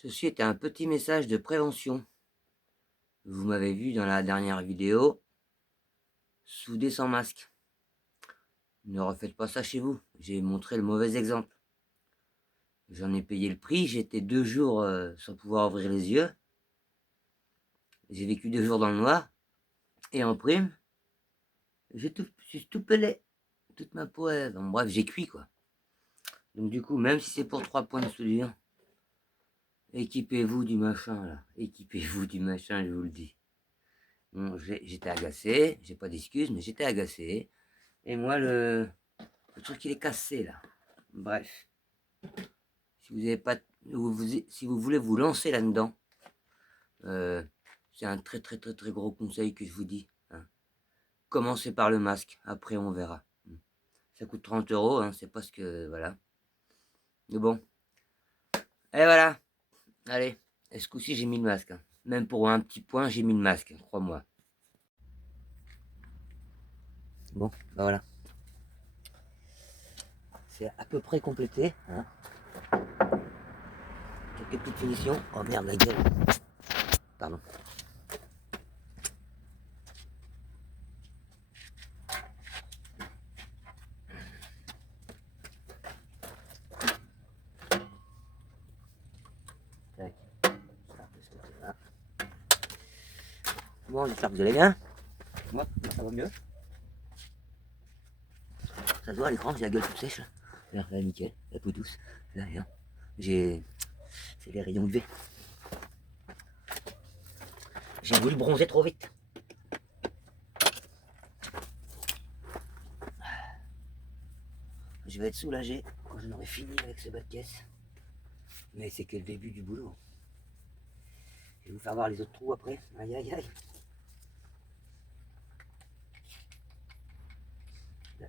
Ceci est un petit message de prévention. Vous m'avez vu dans la dernière vidéo, souder sans masque. Ne refaites pas ça chez vous, j'ai montré le mauvais exemple. J'en ai payé le prix, j'étais 2 jours sans pouvoir ouvrir les yeux. J'ai vécu 2 jours dans le noir. Et en prime, je suis tout pelé. Toute ma peau, bon, bref, j'ai cuit quoi. Donc du coup, même si c'est pour 3 points de soudure, équipez-vous du machin là. Équipez-vous du machin, je vous le dis. Bon, j'étais agacé, j'ai pas d'excuses, mais j'étais agacé. Et moi, le truc, il est cassé là. Bref. Si vous avez pas, si vous voulez vous lancer là-dedans, c'est un très très très très gros conseil que je vous dis. Hein. Commencez par le masque, après on verra. Ça coûte 30 euros, hein, c'est pas ce que. Voilà. Mais bon. Et voilà. Allez. Et ce coup-ci, j'ai mis le masque. Hein. Même pour un petit point, j'ai mis le masque, crois-moi. Bon, bah voilà. C'est à peu près complété. Hein. Quelques petites finitions. Oh merde, la gueule. Pardon. Tac. Bon, j'espère que vous allez bien. Moi, ça va mieux. Ça se voit à l'écran, j'ai la gueule toute sèche. Là, nickel, la peau douce. Là, rien. C'est les rayons UV. J'ai voulu bronzer trop vite. Je vais être soulagé quand j'en aurai fini avec ce bas de caisse. Mais c'est que le début du boulot. Je vais vous faire voir les autres trous après. Aïe aïe aïe.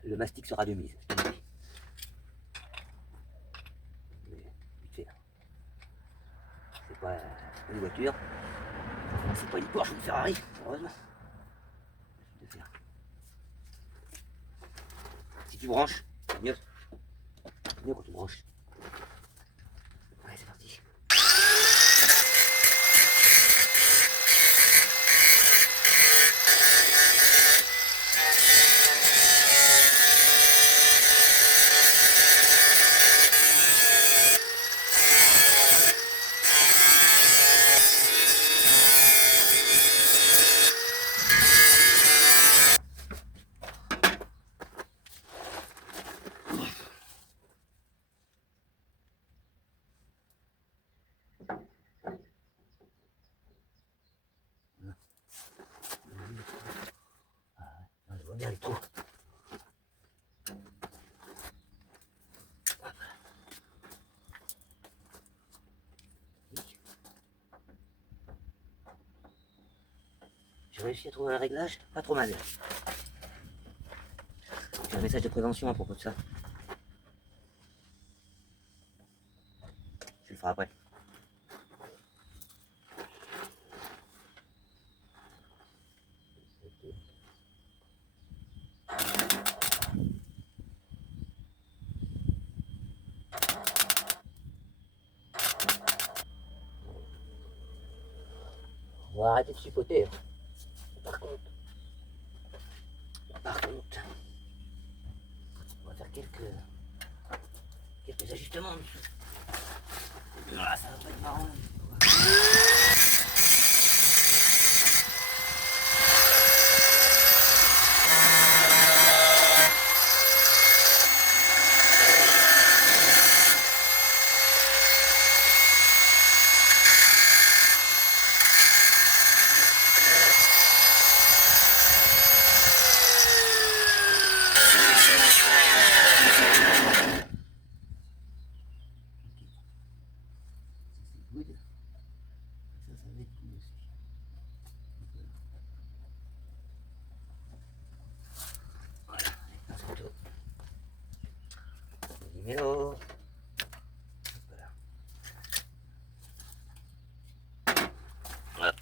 Le mastic sera de mise. Mais vite fait. C'est pas une voiture. C'est pas une Porsche ou une Ferrari, heureusement. De faire. Si tu branches, c'est mieux. C'est mieux quand tu branches. Ouais, c'est parti. Je vois bien les trous. J'ai réussi à trouver un réglage pas trop mal. J'ai un message de prévention à propos de ça. Je le ferai après. On va arrêter de chipoter. Hein. Par contre, on va faire quelques ajustements. Ah, ça va pas être marrant. Hello. Voilà.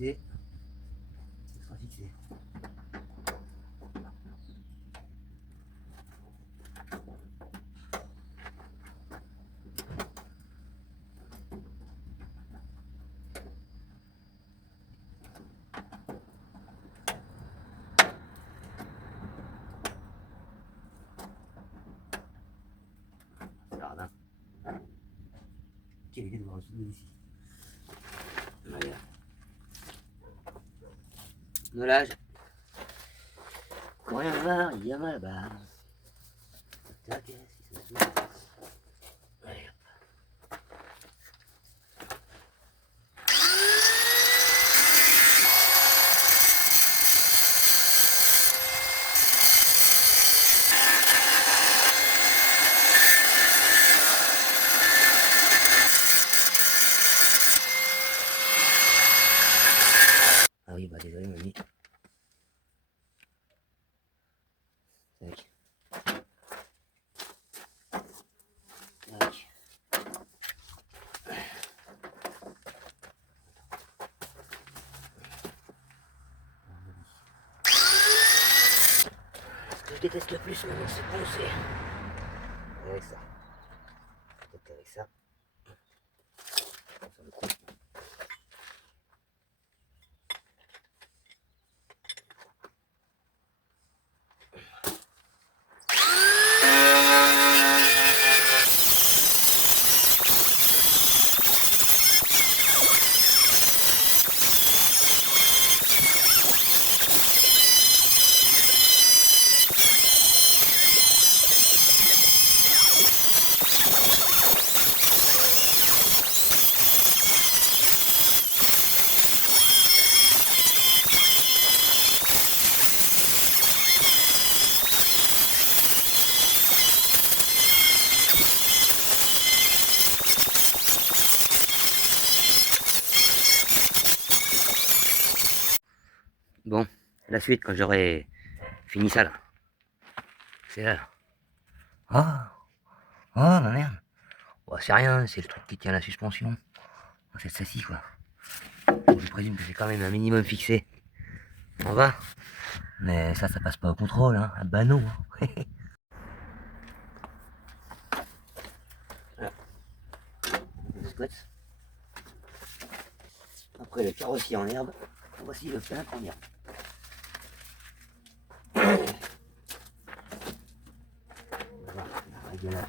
fixé. Il sera fixé. Jardin. Quelle idée de voir le sous ici. Voilà. Nolage. Quand rien voir, il y a mal là-bas. Tac, si ça s'ouvre. Allez hop. Ah oui, bah désolé mamie. Tac. Tac. Ce que je déteste le plus maintenant, c'est poncer. Avec ça. Peut-être qu'avec ça. Ça me coupe. Bon, la suite quand j'aurai fini ça là. C'est là. Ah, oh ma merde. Bon, c'est rien, c'est le truc qui tient la suspension. C'est celle-ci quoi. Bon, je présume que c'est quand même un minimum fixé. On va. Mais ça passe pas au contrôle, hein. Ah bah non. Voilà. Le squat. Après le carrossier en herbe. Voici le plein en herbe. Voilà, la règle.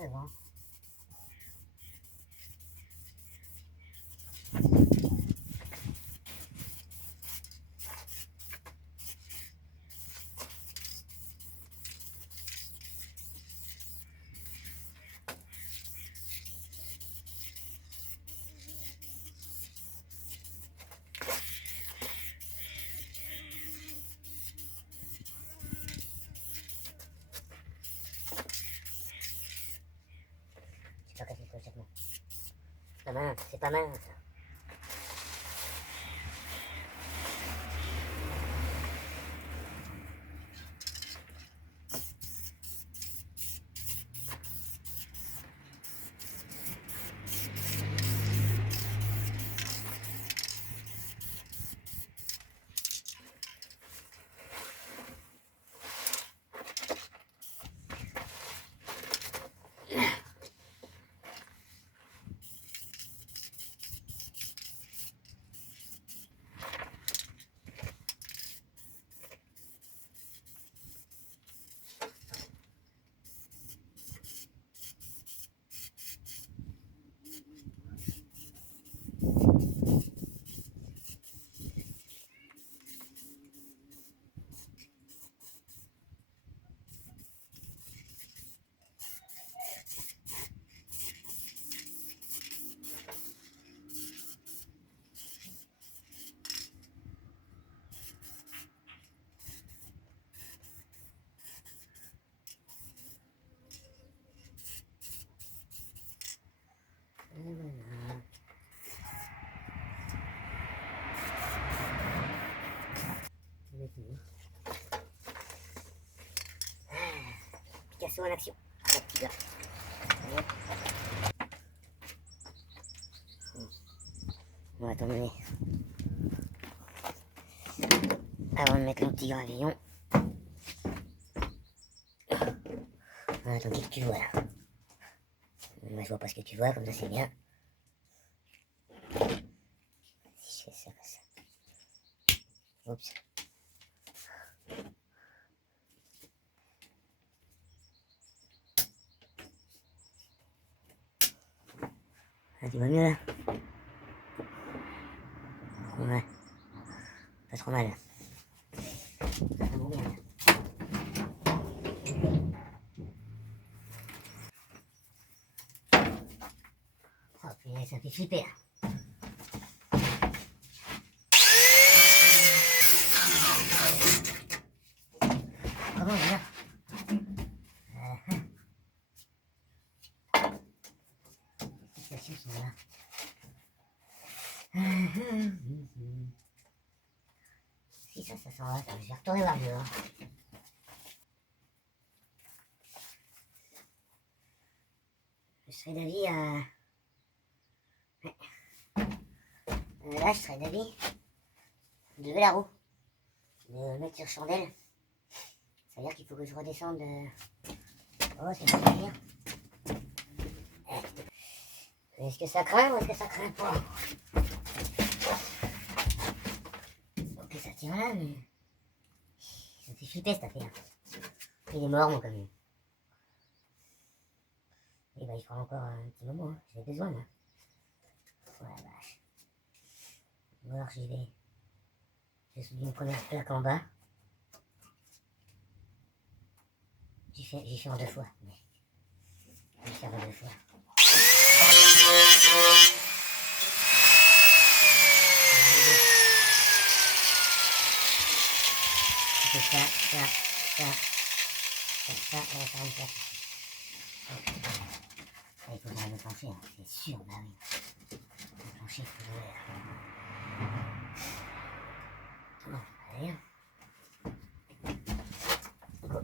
Devant. C'est pas mince, c'est pas mince. pinceau en action. La petite là. On va t'en donner. Avant de mettre mon petit gravillon. Voilà ton que tu vois là. Moi je vois pas ce que tu vois, comme ça c'est bien. Si je fais ça comme ça. Oups. Ah, tu vois mieux là? Ouais. Pas trop mal. Ça vaut bien là. Oh putain, ça me fait flipper là. Comment dire? Les situations sont là. Si ça s'en va, je vais retourner voir dehors. Je serais d'avis à... Ouais. Là, je serais d'avis de lever la roue, de mettre sur chandelle. Ça veut dire qu'il faut que je redescende. Oh, c'est pas bien. Est-ce que ça craint ou est-ce que ça craint pas? Ok, ça tient là, mais... Ça fait flipper cette affaire. Il est mort, mon camion. Et bah, il fera encore un petit moment, hein. J'ai besoin, là. Oh la vache. Bon, alors, j'y vais. J'ai soulevé une première plaque en bas. J'ai fait en 2 fois, mais... Je vais faire en 2 fois. C'est ça, on va faire une place. Il faut que j'arrive au plancher, hein. C'est sûr, bah oui. Le plancher, il faut jouer. Bon, allez. Go.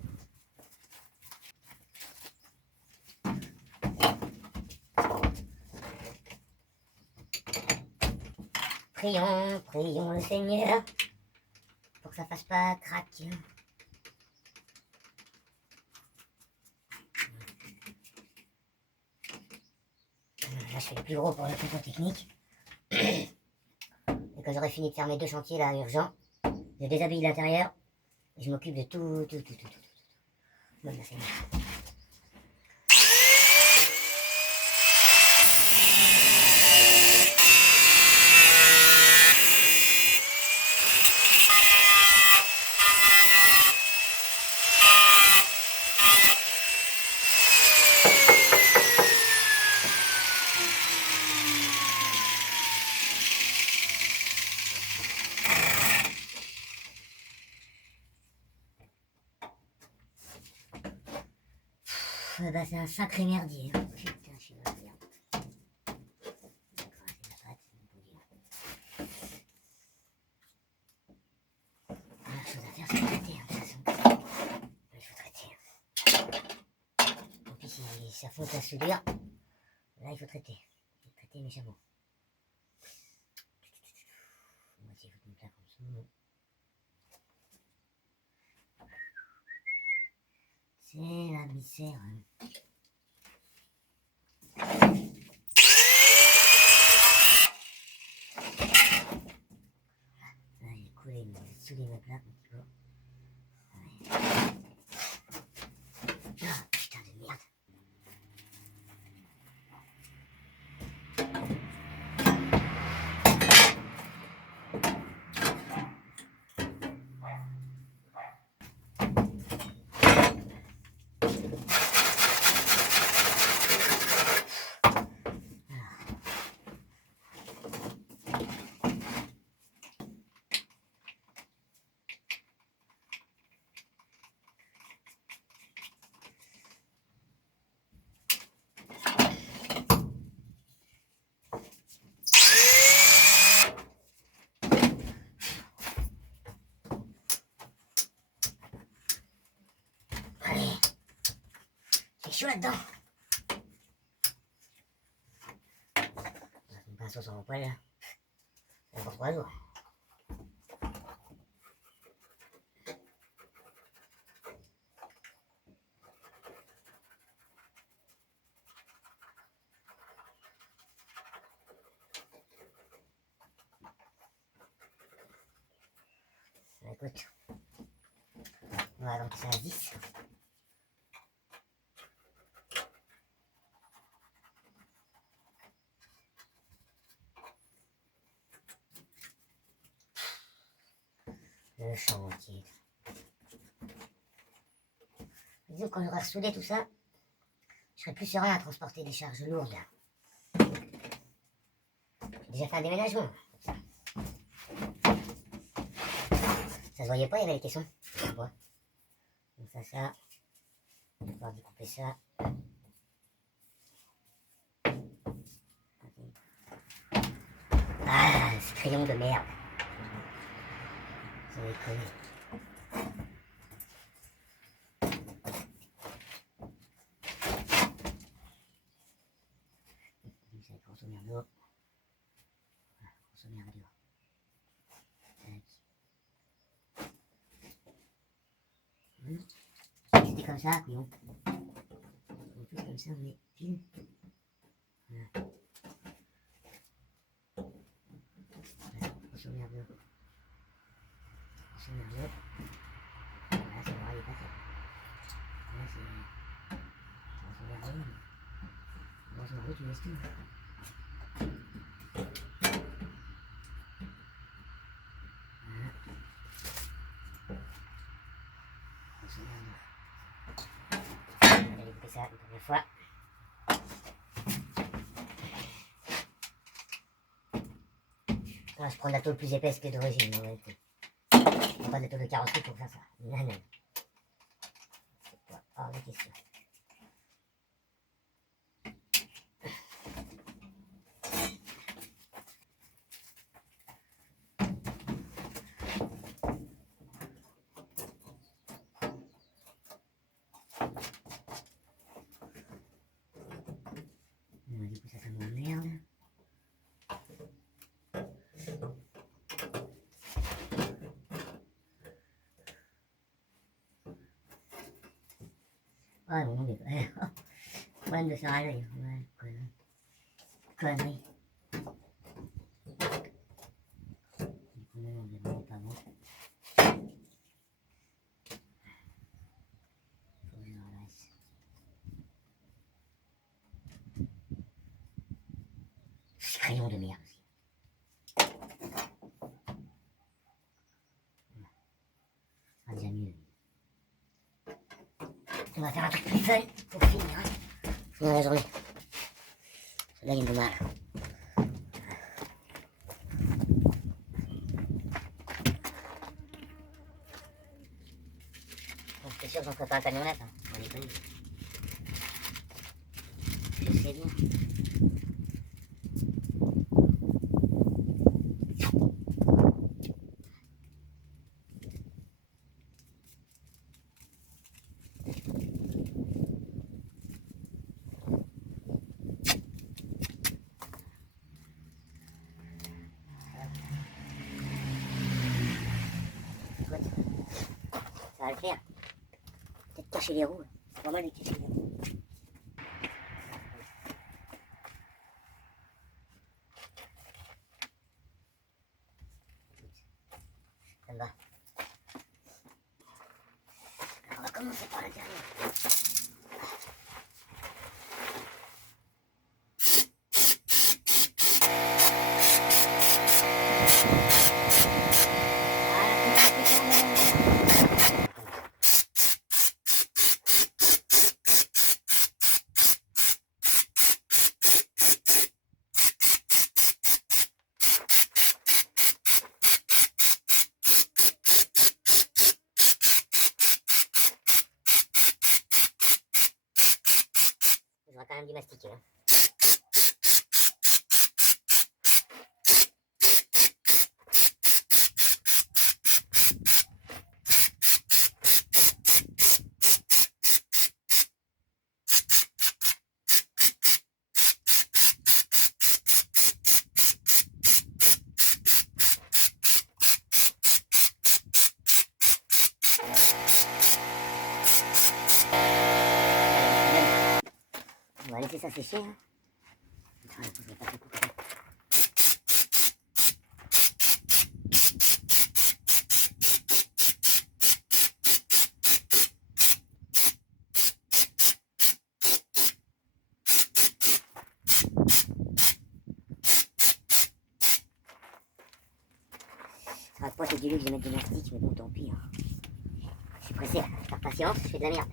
Prions le Seigneur pour que ça fasse pas crack. Là, je fais le plus gros pour le photo technique. Et quand j'aurai fini de faire mes 2 chantiers là, urgents, je déshabille l'intérieur et je m'occupe de tout. Bon, bah, c'est bien. Bah, c'est un sacré merdier. Hein. Putain, je suis mal merde. La chose à faire, c'est de traiter, hein, de toute façon. Il faut traiter. Et puis, si ça fonce la soudure, là, il faut traiter. Il faut traiter méchamment. On va essayer de foutre une plaque en dessous. C'est la misère. Hein. Là, j'ai coulé, soudé ma plaque un petit peu. Ah, putain de merde. chaud là-dedans. Mon pinceau sur mon poil là. C'est pour 3 jours. Écoute, on va donc ça à 10. Le chantier. Disons que quand j'aurai ressoudé tout ça, je serai plus serein à transporter des charges lourdes. J'ai déjà fait un déménagement. Ça se voyait pas, il y avait les caissons. Donc ça. On va pouvoir découper ça. Ah, ce crayon de merde. Ça va déconner. Ça va être grosso merdo. Voilà, grosso merdo. C'était comme ça, couillon. On fait comme ça, on met pile. Voilà. Grosso merdo. Grosso merdo. Voilà, ça va, il est pas fait. Là, c'est. Grosso merdo. Grosso merdo, tu laisses tout. Voilà. Grosso merdo. On va découper ça une première fois. On va se prendre la tôle plus épaisse que d'origine, en réalité. On pas de tôle de carrosserie pour faire ça. Non, non. C'est pas hors de question. Du coup, ça m'emmerde. Ouais, mon nom est problème de faire à l'œil. Ouais, connerie. Du coup, non, on est vraiment pas bon. Faut que je redresse. Ce crayon de merde aussi. Ça sera déjà mieux. On va faire un truc plus fun pour finir. Finir la journée. Là, il me mal. Bon, c'est sûr que j'en ferai pas un camionnette. Hein. On déconne. Je sais bien. Écoute, ça va le faire. Peut-être cacher les roues. C'est pas mal de cacher les roues. Ça me va. Alors, on va commencer par l'intérieur. J'aurais quand même dû mastiquer. Hein. va laisser ça sécher. Hein. Attends, je vais pas faire couper. Ça va pas être du luxe de mettre du mastic, mais bon, tant pis. Hein. Je suis pressé, par patience, je fais de la merde.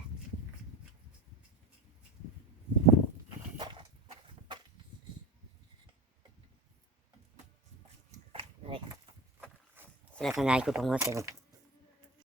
Ouais. C'est la fin de l'haricot pour moi, c'est bon.